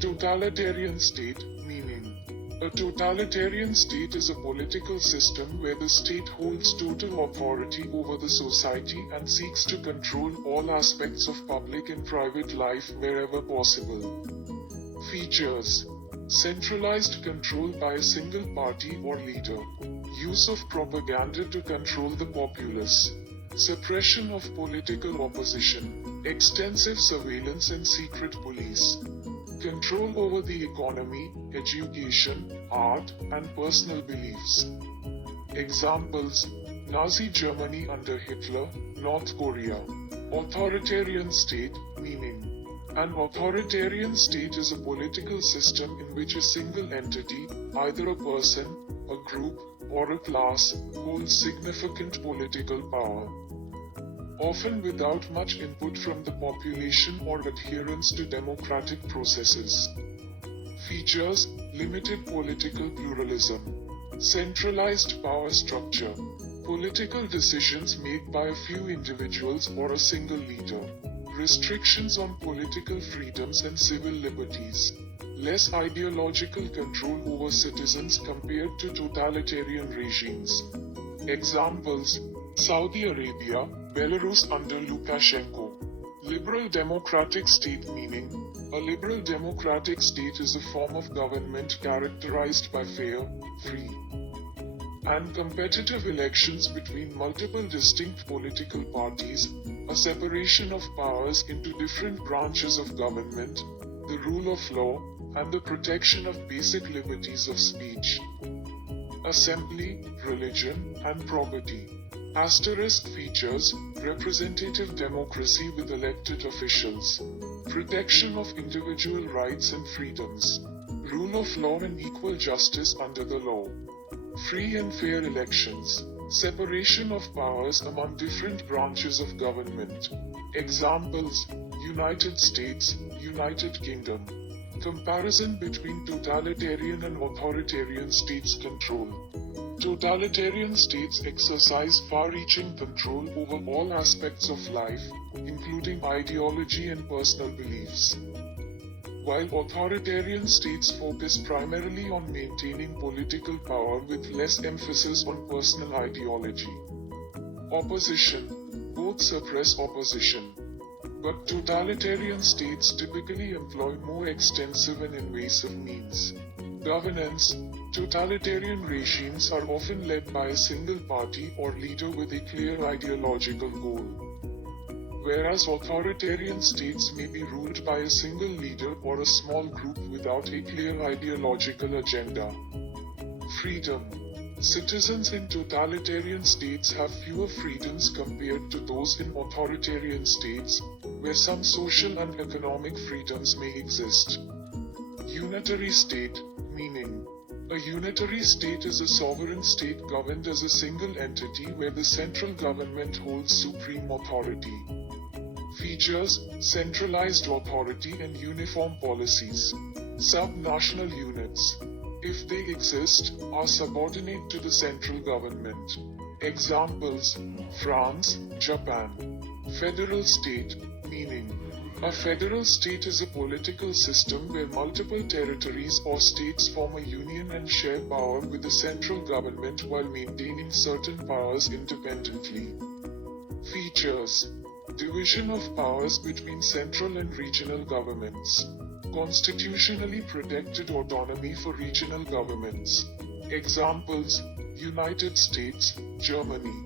Totalitarian state, meaning. A totalitarian state is a political system where the state holds total authority over the society and seeks to control all aspects of public and private life wherever possible. Features: centralized control by a single party or leader, use of propaganda to control the populace, suppression of political opposition, extensive surveillance and secret police, control over the economy, education, art, and personal beliefs. Examples: Nazi Germany under Hitler, North Korea. Authoritarian state, meaning. An authoritarian state is a political system in which a single entity, either a person, a group, or a class, holds significant political power, often without much input from the population or adherence to democratic processes. Features: limited political pluralism, centralized power structure, political decisions made by a few individuals or a single leader, restrictions on political freedoms and civil liberties, less ideological control over citizens compared to totalitarian regimes. Examples: Saudi Arabia, Belarus under Lukashenko. Liberal democratic state, meaning. A liberal democratic state is a form of government characterized by fair, free, and competitive elections between multiple distinct political parties, a separation of powers into different branches of government, the rule of law, and the protection of basic liberties of speech, assembly, religion, and property. Asterisk features: representative democracy with elected officials, protection of individual rights and freedoms, rule of law and equal justice under the law, free and fair elections, separation of powers among different branches of government. Examples: United States, United Kingdom. Comparison between totalitarian and authoritarian states. Control. Totalitarian states exercise far-reaching control over all aspects of life, including ideology and personal beliefs, while authoritarian states focus primarily on maintaining political power with less emphasis on personal ideology. Opposition. Both suppress opposition, but totalitarian states typically employ more extensive and invasive means. Governance. Totalitarian regimes are often led by a single party or leader with a clear ideological goal, whereas authoritarian states may be ruled by a single leader or a small group without a clear ideological agenda. Freedom. Citizens in totalitarian states have fewer freedoms compared to those in authoritarian states, where some social and economic freedoms may exist. Unitary state, meaning. A unitary state is a sovereign state governed as a single entity where the central government holds supreme authority. Features: centralized authority and uniform policies. Sub-national units, if they exist, are subordinate to the central government. Examples: France, Japan. Federal state, meaning. A federal state is a political system where multiple territories or states form a union and share power with the central government while maintaining certain powers independently. Features: division of powers between central and regional governments, constitutionally protected autonomy for regional governments. Examples: United States, Germany.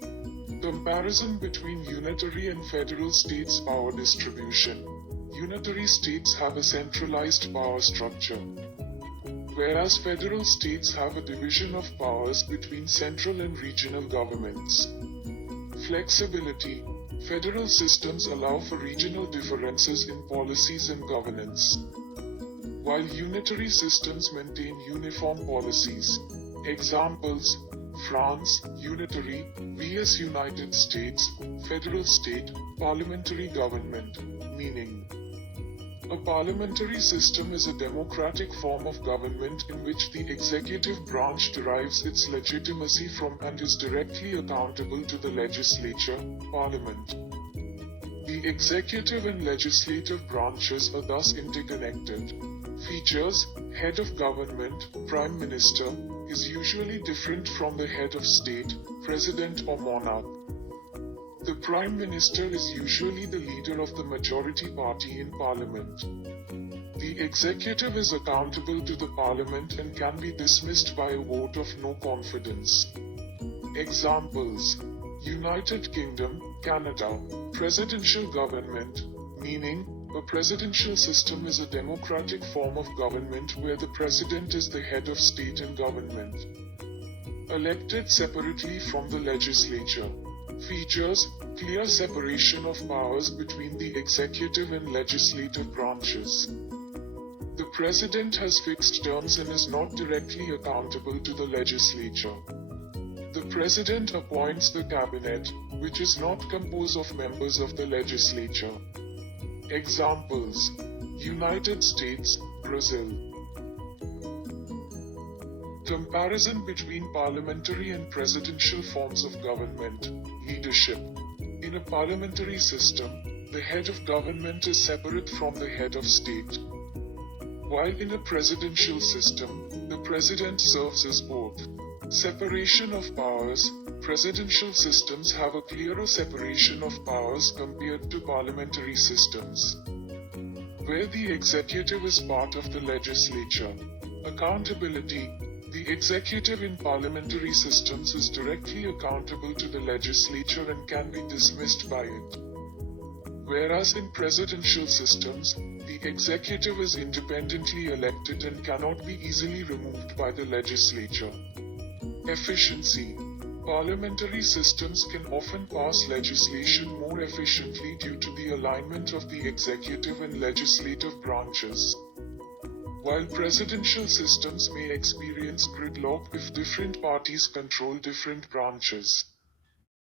Comparison between unitary and federal states' power distribution. Unitary states have a centralized power structure, whereas federal states have a division of powers between central and regional governments. Flexibility. Federal systems allow for regional differences in policies and governance, while unitary systems maintain uniform policies. Examples: France, unitary, vs United States, federal state, parliamentary government. Meaning. A parliamentary system is a democratic form of government in which the executive branch derives its legitimacy from and is directly accountable to the legislature, parliament. The executive and legislative branches are thus interconnected. Features: head of government, Prime Minister, is usually different from the head of state, President or monarch. The Prime Minister is usually the leader of the majority party in Parliament. The executive is accountable to the Parliament and can be dismissed by a vote of no confidence. Examples: United Kingdom, Canada, presidential government, meaning, a presidential system is a democratic form of government where the president is the head of state and government. Elected separately from the legislature. Features: clear separation of powers between the executive and legislative branches. The president has fixed terms and is not directly accountable to the legislature. The president appoints the cabinet, which is not composed of members of the legislature. Examples: United States, Brazil. Comparison between parliamentary and presidential forms of government. Leadership. In a parliamentary system, the head of government is separate from the head of state. While in a presidential system, the president serves as both. Separation of powers. Presidential systems have a clearer separation of powers compared to parliamentary systems, where the executive is part of the legislature. Accountability. The executive in parliamentary systems is directly accountable to the legislature and can be dismissed by it. Whereas in presidential systems, the executive is independently elected and cannot be easily removed by the legislature. Efficiency. Parliamentary systems can often pass legislation more efficiently due to the alignment of the executive and legislative branches, while presidential systems may experience gridlock if different parties control different branches.